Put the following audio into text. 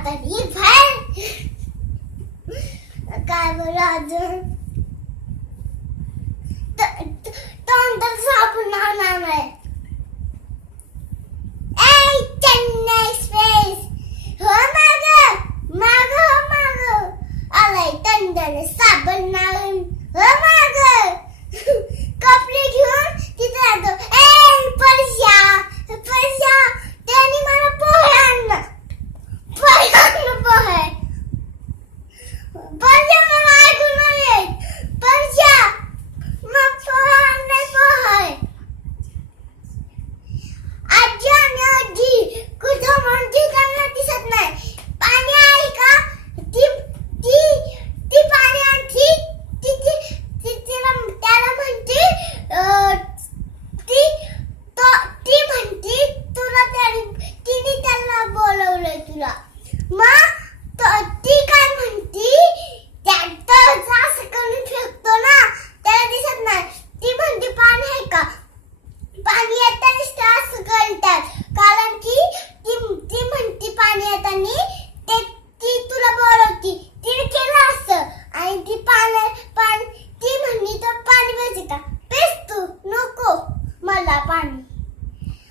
आता ही बाहेर काय बरं अजून तोंड साबण आणणार आहे ए चेन्नई एक्सप्रेस हो माग आलाय तोंडाला साबण लावून हो माग कपडे घेऊन तिथे जातो ए परश्या त्याने मला पोहे आणलं पोहे परश्या मला ऐकून नाही येत परश्या मग पोहे आणले पोहे आजी आणि आजी कुठं म्हणजे त्यांना दिसत नाही पाणी आहे का ती पाणी आणती त्याला म्हणते ती म्हणते तुला तिने त्याला बोलवलंय तुला